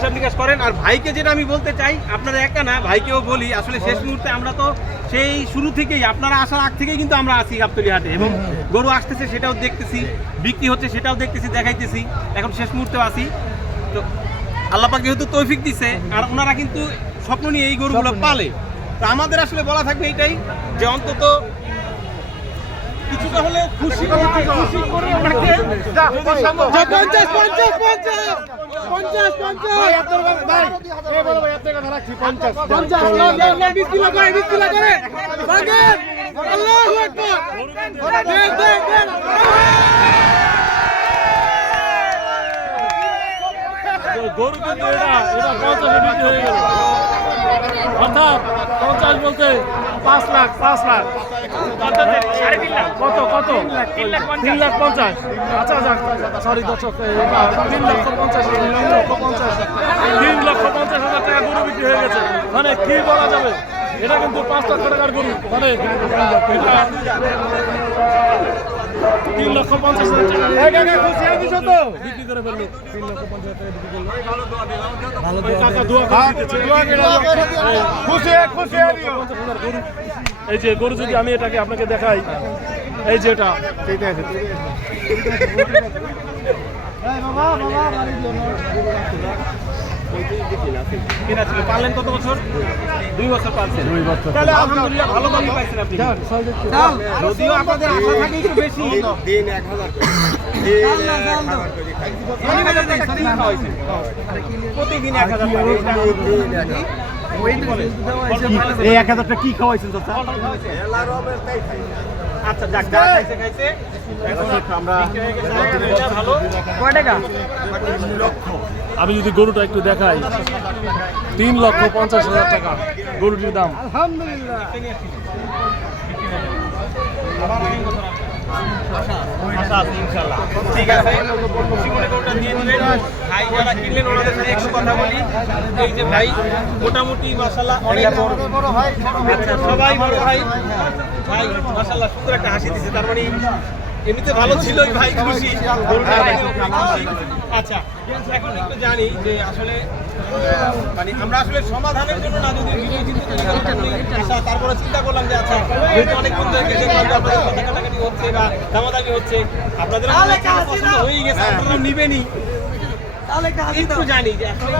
হিসাব নিকাশ করেন। আর ভাইকে যেটা আমি বলতে চাই, আপনারা একা না, ভাইকেও বলি, আসলে শেষ মুহূর্তে আমরা তো সেই শুরু থেকেই, আপনারা আসার আগ থেকেই কিন্তু আমরা আছি গাবতলী হাটে, এবং গরু আসতেছে সেটাও দেখতেছি, বিক্রি হচ্ছে সেটাও দেখতেছি, দেখাইতেছি, এখন শেষ মুহূর্তেও আছি। তো আল্লাহ পাক যেহেতু তৌফিক দিছে, আর ওনারা কিন্তু স্বপ্ন নিয়ে এই গরুগুলো পালে, তো আমাদের আসলে বলা থাকবে এটাই যে অন্তত কিছুটা হলেও খুশি করে ওনাকে। গরু কিন্তু এটা 50-এ বিক্রি হয়ে গেল, অর্থাৎ 50 বলতে 5 লাখ। কত 3,50,000। আচ্ছা যাক, সরি দর্শক, 3,50,000 টাকা গরু বিক্রি হয়ে গেছে। মানে কি বলা যাবে, এটা কিন্তু 5 লাখ টাকার গরু, মানে 3,50,000 টাকা বিক্রি করে ফেললো। 3,50,000 টাকা বিক্রি করলো। ভালো কাকা দোয়া করে এই যে গরু, যদি আমি এটাকে আপনাকে দেখাই, এই যে এটা পারলেন কত বছর? 2 বছর পারছেন। তাহলে আলহামদুলিল্লাহ ভালো দামই পাইছেন আপনি। যদিও আপনাদের আশা থাকে একটু বেশি। দিন 1,000 করে। প্রতিদিন 1,000 টাকা। এই 1,000 টাকা কি খাওয়াইছেন চাচা? আচ্ছা যাক, যা খাইছে খাইছে। আমরা ভালো। কয় টাকা? আমি যদি গরুটা একটু দেখাই, 3,50,000 টাকা গরুটির দাম। আলহামদুলিল্লাহ। ঠিক আছে, ভাই যারা কিনলেন ওনাদের সাথে একটু কথা বলি। এই যে ভাই মোটামুটি মাশাআল্লাহ অনেক বড় ভাই, আচ্ছা সবাই বড় ভাই, ভাই মাশাআল্লাহ সুন্দর একটা হাসি দিচ্ছে, তার মানে এমনিতে ভালো ছিলই ভাই, খুশি। আচ্ছা এখন একটু জানি যে আসলে মানে আমরা আসলে সমাধানের জন্য না, যদি তারপরে চিন্তা করলাম যে আচ্ছা যেহেতু অনেক বন্ধু আপনাদের কথা কাটাকাটি হচ্ছে বা দামাদামি হচ্ছে, আপনাদের পছন্দ হয়ে গেছে, আপনারা নিবেনই, একটু জানি যে আসলে